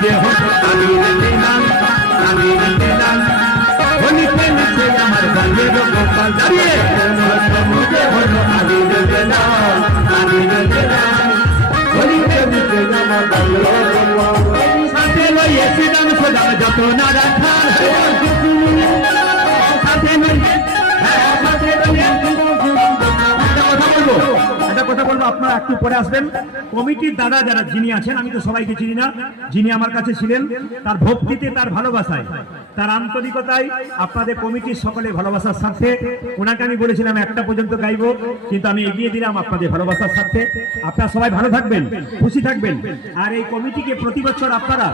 তনুজে হলো আবিরেতে লাল আবিরেতে লাল হোলিতে নিচে আমার গানের গোপাল দাঁড়িয়ে তনুজে হলো আবিরেতে লাল আবিরেতে লাল হোলিতে নিচে আমার গানের গোপাল সাথে লইয়ে সিদাম সোদাম যত না রাখার সাথে লইয়ে সাথে লইয়ে কথা বলবো আপনারা একটু পরে আসবেন কমিটির দাদা যারা যিনি আছেন আমি তো সবাইকে চিনি না যিনি আমার কাছে ছিলেন তার ভক্তিতে তার ভালোবাসায় তার আন্তরিকতায় আপনাদের কমিটির সকলে ভালোবাসার সাথে ওনাকে আমি বলেছিলাম একটা পর্যন্ত গাইবো কিন্তু আমি এগিয়ে দিলাম আপনাদের ভালোবাসার সাথে আপনারা সবাই ভালো থাকবেন খুশি থাকবেন আর এই কমিটিকে প্রতি বছর আপনারা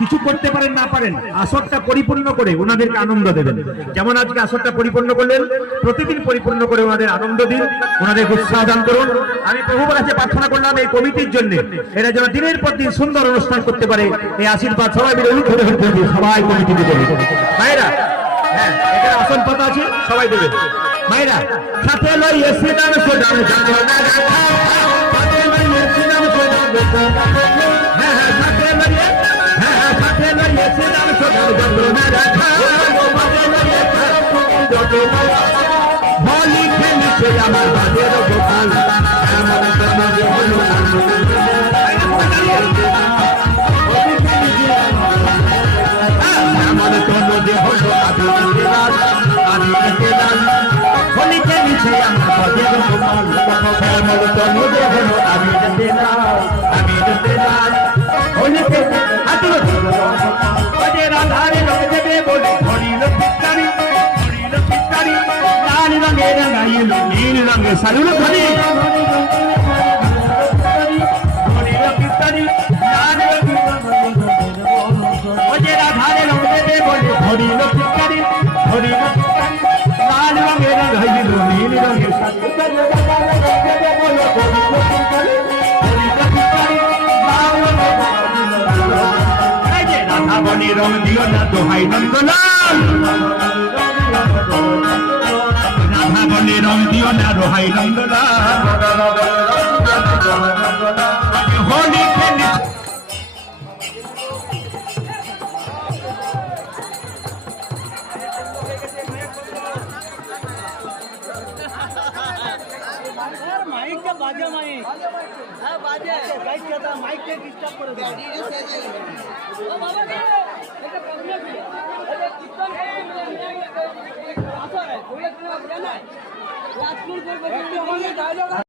কিছু করতে পারেন না পারেন আসরটা পরিপূর্ণ করে ওনাদেরকে আনন্দ দেবেন যেমন আজকে আসরটা পরিপূর্ণ করলেন প্রতিদিন পরিপূর্ণ করে ওনাদের আনন্দ দিন ওনাদেরকে উৎসাহ দান করুন আমি প্রভুর কাছে প্রার্থনা করলাম এই কমিটির জন্য এরা যেন দিনের পর দিন সুন্দর অনুষ্ঠান করতে পারে এই আশীর্বাদ সবাই মিলে ধরে সবাই কমিটিতে দেবে মায়েরা হ্যাঁ এখানে আসন পাতা আছে সবাই দেবে মায়েরা সাথে লইয়ে শ্রীরাম সোদাম সাথে লইয়ে শ্রীরাম সোদাম হ্যাঁ হ্যাঁ সাথে লইয়ে হ্যাঁ হ্যাঁ সাথে লইয়ে শ্রীরাম সোদাম যন্ত্রণা রাখা হোলি খেলেছে আমার বাজের গোপাল এমন তনুজে হলো এমন তনুজে হলো আবিরেতে লাল আবিরেতে লাল হোলি খেলেছে আমার বাজের গোপাল এমন তনুজে হলো আবিরেতে লাল আবিরেতে লাল হোলি খেলেছে রাধারে লোক দেবে বলে হরিল পিতারি হরিল পিতারি লাল রঙে রাঙাইল নীল রঙে সালুল ধরি হরিল পিতারি লাল রঙে রাধারে লোক দেবে বলে হরিল পিতারি হরিল পিতারি লাল রঙে রাঙাইল নীল রঙে সালুল বনি রং দিও না দোহাই নন্দলাল রাধা বনি রং দিও না দোহাই নন্দলাল হোলি খেলি माइक का बाजा माइक हाँ बाजा गाइस क्या था माइक के डिस्टर्ब कर दे ओ बाबा के ये प्रॉब्लम है अरे कितना है आसर है कोई ना बजाना है रात को कोई बजाने